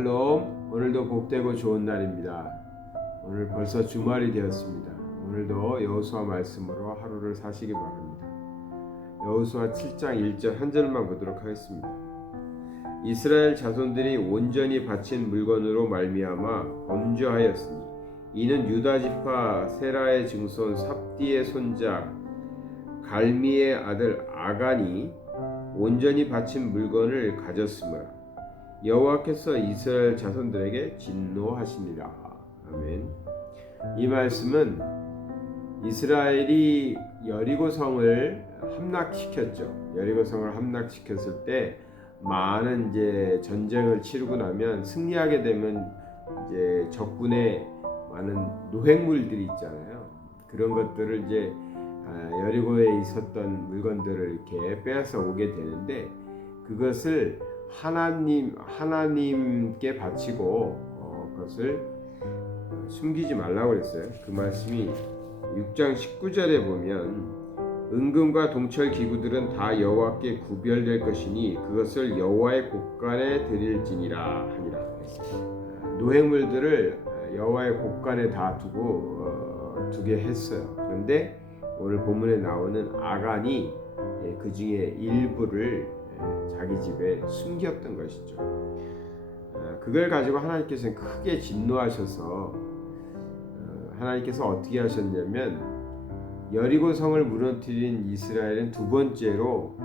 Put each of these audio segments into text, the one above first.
샬롬. 오늘도 복되고 좋은 날입니다. 오늘 벌써 주말이 되었습니다. 오늘도 여호수아 말씀으로 하루를 사시기 바랍니다. 여호수아 7장 1절 한 절만 보도록 하겠습니다. 이스라엘 자손들이 온전히 바친 물건으로 말미암아 범죄하였으니 이는 유다 지파 세라의 증손 삽디의 손자 갈미의 아들 아간이 온전히 바친 물건을 가졌으므라. 여호와께서 이스라엘 자손들에게 진노하시니라. 아멘. 이 말씀은 이스라엘이 여리고성을 함락시켰죠. 여리고성을 함락시켰을 때 많은 이제 전쟁을 치르고 나면 승리하게 되면 이제 적군의 많은 노획물들이 있잖아요. 그런 것들을 이제 여리고에 있었던 물건들을 이렇게 빼앗아 오게 되는데 그것을 하나님께 바치고 그것을 숨기지 말라고 그랬어요. 그 말씀이 6장 19절에 보면 은금과 동철 기구들은 다 여호와께 구별될 것이니 그것을 여호와의 곳간에 드릴지니라 하니라. 노획물들을 여호와의 곳간에 다 두게 했어요. 그런데 오늘 본문에 나오는 아간이 그 중에 일부를 자기 집에 숨겼던 것이죠. 그걸 가지고 하나님께서는 크게 진노하셔서 하나님께서 어떻게 하셨냐면 여리고성을 무너뜨린 이스라엘은 두 번째로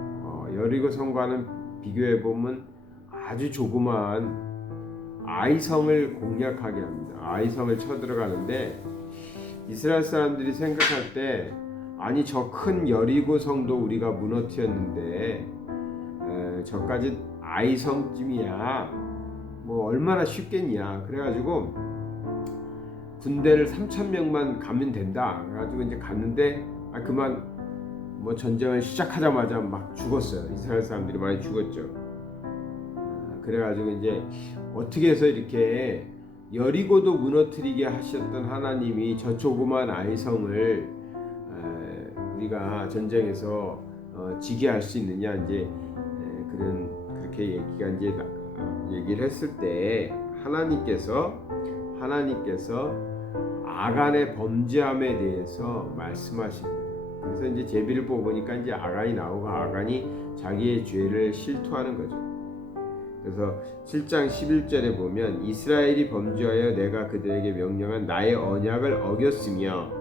여리고성과는 비교해 보면 아주 조그마한 아이성을 공략하게 합니다. 아이성을 쳐들어가는데 이스라엘 사람들이 생각할 때 아니 저 큰 여리고성도 우리가 무너뜨렸는데 저까지 아이성쯤이야 뭐 얼마나 쉽겠냐. 그래가지고 군대를 3,000명만 가면 된다. 그래가지고 이제 갔는데 그만 뭐 전쟁을 시작하자마자 막 죽었어요. 이스라엘 사람들이 많이 죽었죠. 그래가지고 이제 어떻게 해서 이렇게 여리고도 무너뜨리게 하셨던 하나님이 저 조그만 아이성을 우리가 전쟁에서 지게 할 수 있느냐 이제 그렇게 얘기를 했을 때 하나님께서 아간의 범죄함에 대해서 말씀하시는 거예요. 그래서 이제 제비를 뽑으니까 이제 아간이 나오고 아간이 자기의 죄를 실토하는 거죠. 그래서 7장 11절에 보면 이스라엘이 범죄하여 내가 그들에게 명령한 나의 언약을 어겼으며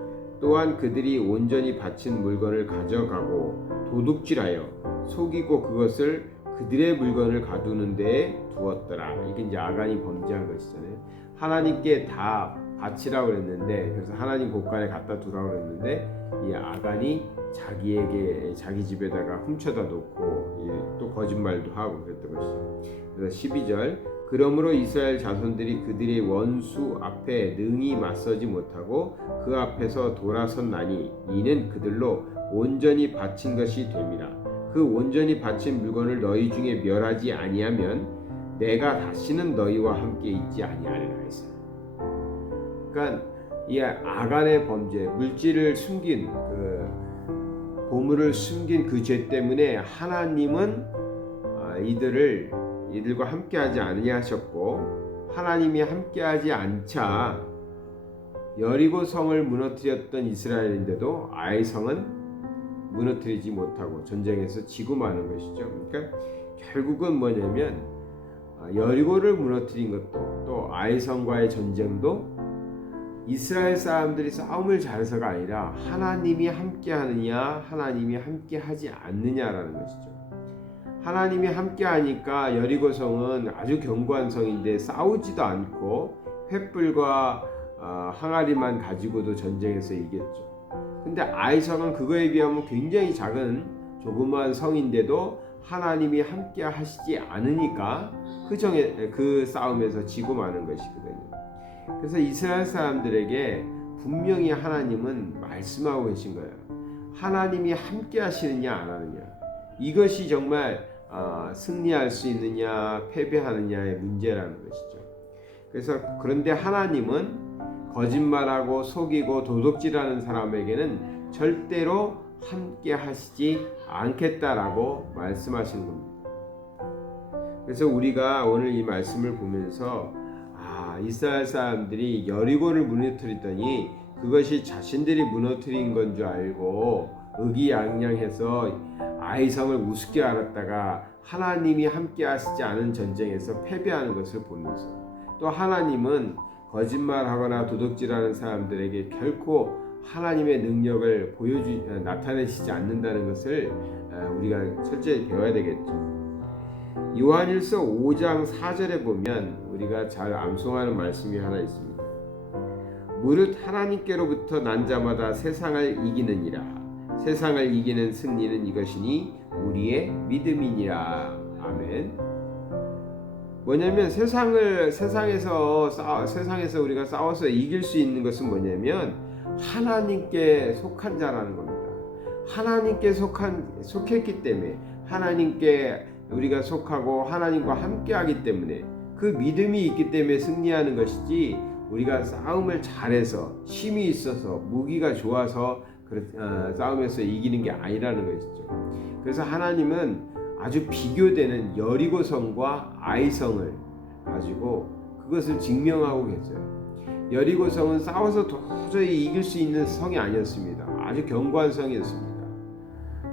또한 그들이 온전히 바친 물건을 가져가고 도둑질하여 속이고 그것을 그들의 물건을 가두는 데에 두었더라. 이게 이제 아간이 범죄한 것이잖아요. 하나님께 다 바치라고 그랬는데 그래서 하나님 곳간에 갖다 두라고 그랬는데 이 아간이 자기 집에다가 훔쳐다 놓고 또 거짓말도 하고 그랬던 것이죠. 그래서 12절 그러므로 이스라엘 자손들이 그들의 원수 앞에 능히 맞서지 못하고 그 앞에서 돌아섰나니 이는 그들로 온전히 바친 것이 됨이라. 그 온전히 바친 물건을 너희 중에 멸하지 아니하면 내가 다시는 너희와 함께 있지 아니하리라 했어요. 그러니까 이 아간의 범죄, 물질을 숨긴 보물을 숨긴 그 죄 때문에 하나님은 이들과 함께하지 않으냐 하셨고 하나님이 함께하지 않자 여리고성을 무너뜨렸던 이스라엘인데도 아이성은 무너뜨리지 못하고 전쟁에서 지고 마는 것이죠. 그러니까 결국은 뭐냐면 여리고를 무너뜨린 것도 또 아이성과의 전쟁도 이스라엘 사람들이 싸움을 잘해서가 아니라 하나님이 함께하느냐 하나님이 함께하지 않느냐라는 것이죠. 하나님이 함께하니까 여리고성은 아주 견고한 성인데 싸우지도 않고 횃불과 항아리만 가지고도 전쟁에서 이겼죠. 근데 아이성은 그거에 비하면 굉장히 작은 조그마한 성인데도 하나님이 함께 하시지 않으니까 그 싸움에서 지고 마는 것이거든요. 그래서 이스라엘 사람들에게 분명히 하나님은 말씀하고 계신 거예요. 하나님이 함께 하시느냐 안 하느냐. 이것이 정말 승리할 수 있느냐 패배하느냐의 문제라는 것이죠. 그래서 그런데 하나님은 거짓말하고 속이고 도둑질하는 사람에게는 절대로 함께 하시지 않겠다라고 말씀하시는 겁니다. 그래서 우리가 오늘 이 말씀을 보면서 이스라엘 사람들이 여리고를 무너뜨리더니 그것이 자신들이 무너뜨린 건 줄 알고 의기양양해서 아이성을 우습게 알았다가 하나님이 함께 하시지 않은 전쟁에서 패배하는 것을 보면서, 또 하나님은 거짓말하거나 도둑질하는 사람들에게 결코 하나님의 능력을 나타내시지 않는다는 것을 우리가 철저히 배워야 되겠죠. 요한일서 5장 4절에 보면 우리가 잘 암송하는 말씀이 하나 있습니다. 무릇 하나님께로부터 난 자마다 세상을 이기느니라. 세상을 이기는 승리는 이것이니 우리의 믿음이니라. 아멘. 뭐냐면 세상에서 우리가 싸워서 이길 수 있는 것은 뭐냐면 하나님께 속한 자라는 겁니다. 하나님께 속했기 때문에, 하나님께 우리가 속하고 하나님과 함께하기 때문에, 그 믿음이 있기 때문에 승리하는 것이지, 우리가 싸움을 잘해서 힘이 있어서 무기가 좋아서 싸움에서 이기는 게 아니라는 것이죠. 그래서 하나님은 아주 비교되는 여리고성과 아이성을 가지고 그것을 증명하고 계세요. 여리고성은 싸워서 도저히 이길 수 있는 성이 아니었습니다. 아주 견고한 성이었습니다.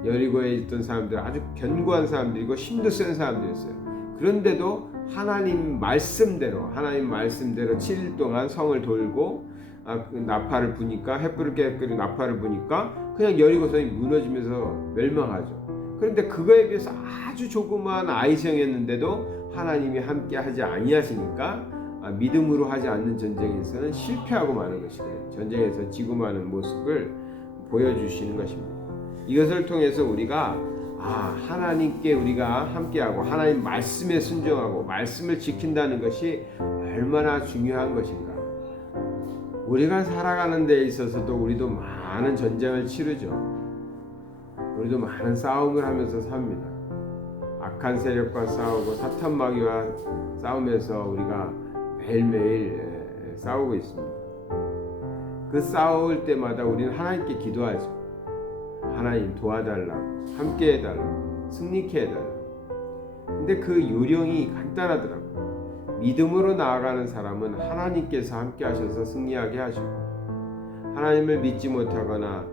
여리고에 있던 사람들은 아주 견고한 사람들이고 힘도 센 사람들이었어요. 그런데도 하나님 말씀대로 7일 동안 성을 돌고 나팔을 부니까, 횃불을 깨뜨리고 나팔을 부니까 그냥 여리고성이 무너지면서 멸망하죠. 그런데 그거에 비해서 아주 조그마한 아이성이었는데도 하나님이 함께 하지 아니하시니까 믿음으로 하지 않는 전쟁에서는 실패하고 마는 것이에요. 전쟁에서 지고 마는 모습을 보여주시는 것입니다. 이것을 통해서 우리가 하나님께 우리가 함께하고 하나님 말씀에 순종하고 말씀을 지킨다는 것이 얼마나 중요한 것인가. 우리가 살아가는 데 있어서도 우리도 많은 전쟁을 치르죠. 우리도 많은 싸움을 하면서 삽니다. 악한 세력과 싸우고 사탄 마귀와 싸우면서 우리가 매일매일 싸우고 있습니다. 그 싸울 때마다 우리는 하나님께 기도하죠. 하나님 도와달라고, 함께 해달라고, 승리케 해달라고. 근데 그 요령이 간단하더라고요. 믿음으로 나아가는 사람은 하나님께서 함께 하셔서 승리하게 하시고, 하나님을 믿지 못하거나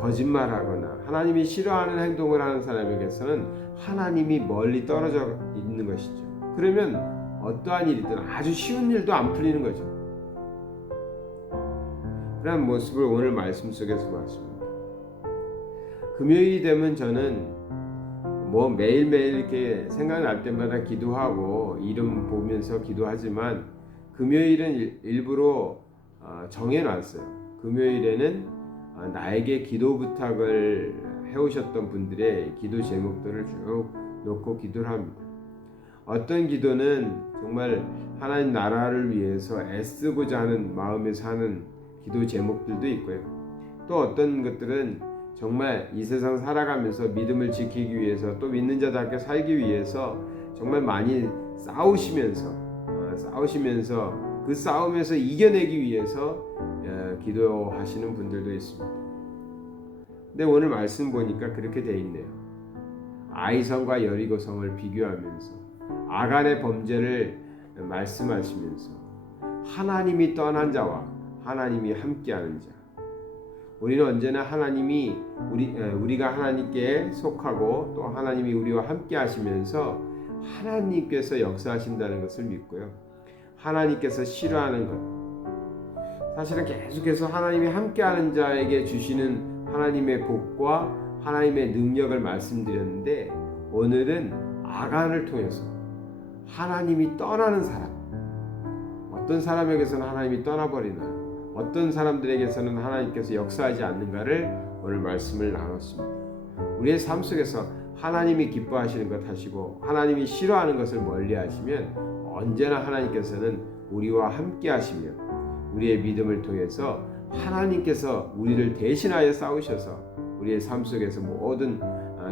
거짓말하거나 하나님이 싫어하는 행동을 하는 사람에게서는 하나님이 멀리 떨어져 있는 것이죠. 그러면 어떠한 일이든 아주 쉬운 일도 안 풀리는 거죠. 그런 모습을 오늘 말씀 속에서 봤습니다. 금요일이 되면 저는 매일매일 이렇게 생각날 때마다 기도하고 이름 보면서 기도하지만, 금요일은 일부러 정해놨어요. 금요일에는 나에게 기도 부탁을 해오셨던 분들의 기도 제목들을 쭉 놓고 기도를 합니다. 어떤 기도는 정말 하나님 나라를 위해서 애쓰고자 하는 마음에서 하는 기도 제목들도 있고요. 또 어떤 것들은 정말 이 세상 살아가면서 믿음을 지키기 위해서, 또 믿는 자답게 살기 위해서 정말 많이 싸우시면서 그 싸움에서 이겨내기 위해서 기도하시는 분들도 있습니다. 근데 오늘 말씀 보니까 그렇게 돼 있네요. 아이성과 여리고성을 비교하면서 아간의 범죄를 말씀하시면서 하나님이 떠난 자와 하나님이 함께하는 자. 우리는 언제나 우리가 하나님께 속하고 또 하나님이 우리와 함께 하시면서 하나님께서 역사하신다는 것을 믿고요. 하나님께서 싫어하는 것, 사실은 계속해서 하나님이 함께하는 자에게 주시는 하나님의 복과 하나님의 능력을 말씀드렸는데, 오늘은 아간을 통해서 하나님이 떠나는 사람, 어떤 사람에게서는 하나님이 떠나버리나, 어떤 사람들에게서는 하나님께서 역사하지 않는가를 오늘 말씀을 나눴습니다. 우리의 삶 속에서 하나님이 기뻐하시는 것 하시고 하나님이 싫어하는 것을 멀리 하시면 언제나 하나님께서는 우리와 함께 하시며, 우리의 믿음을 통해서 하나님께서 우리를 대신하여 싸우셔서 우리의 삶 속에서 모든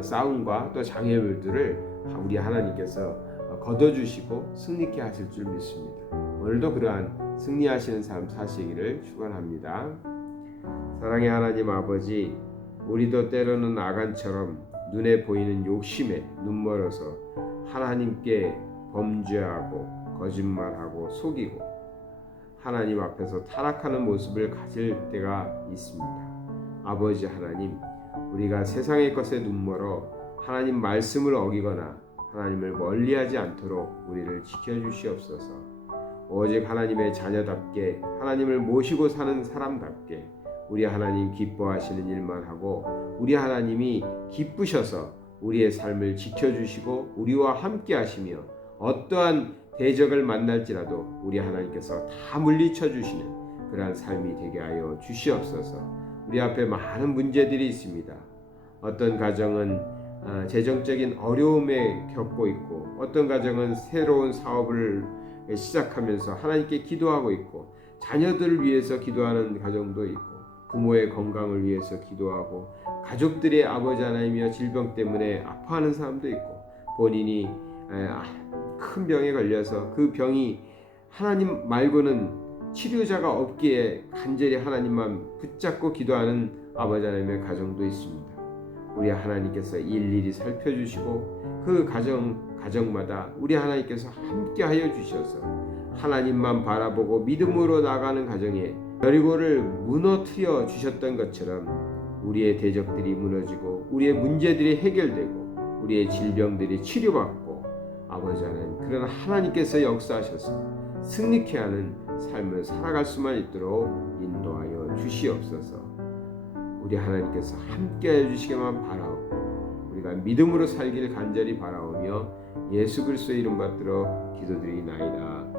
싸움과 또 장애물들을 우리 하나님께서 거둬주시고 승리케 하실 줄 믿습니다. 오늘도 그러한 승리하시는 삶 사시기를 축원합니다. 사랑의 하나님 아버지, 우리도 때로는 아간처럼 눈에 보이는 욕심에 눈멀어서 하나님께 범죄하고 거짓말하고 속이고 하나님 앞에서 타락하는 모습을 가질 때가 있습니다. 아버지 하나님, 우리가 세상의 것에 눈멀어 하나님 말씀을 어기거나 하나님을 멀리하지 않도록 우리를 지켜주시옵소서. 오직 하나님의 자녀답게 하나님을 모시고 사는 사람답게 우리 하나님 기뻐하시는 일만 하고 우리 하나님이 기쁘셔서 우리의 삶을 지켜주시고 우리와 함께 하시며 어떠한 대적을 만날지라도 우리 하나님께서 다 물리쳐 주시는 그러한 삶이 되게 하여 주시옵소서. 우리 앞에 많은 문제들이 있습니다. 어떤 가정은 재정적인 어려움에 겪고 있고 어떤 가정은 새로운 사업을 시작하면서 하나님께 기도하고 있고 자녀들을 위해서 기도하는 가정도 있고 부모의 건강을 위해서 기도하고 가족들의 아버지 하나님이여 질병 때문에 아파하는 사람도 있고 본인이 큰 병에 걸려서 그 병이 하나님 말고는 치료자가 없기에 간절히 하나님만 붙잡고 기도하는 아버지 하나님의 가정도 있습니다. 우리 하나님께서 일일이 살펴주시고 그 가정마다 우리 하나님께서 함께하여 주셔서 하나님만 바라보고 믿음으로 나가는 가정에 여리고를 무너뜨려 주셨던 것처럼 우리의 대적들이 무너지고 우리의 문제들이 해결되고 우리의 질병들이 치료받고 아버지 하나님, 그러나 하나님께서 역사하셔서 승리케 하는 삶을 살아갈 수만 있도록 인도하여 주시옵소서. 우리 하나님께서 함께해 주시기만 바라옵고 우리가 믿음으로 살기를 간절히 바라오며 예수 그리스도의 이름 받들어 기도드리나이다.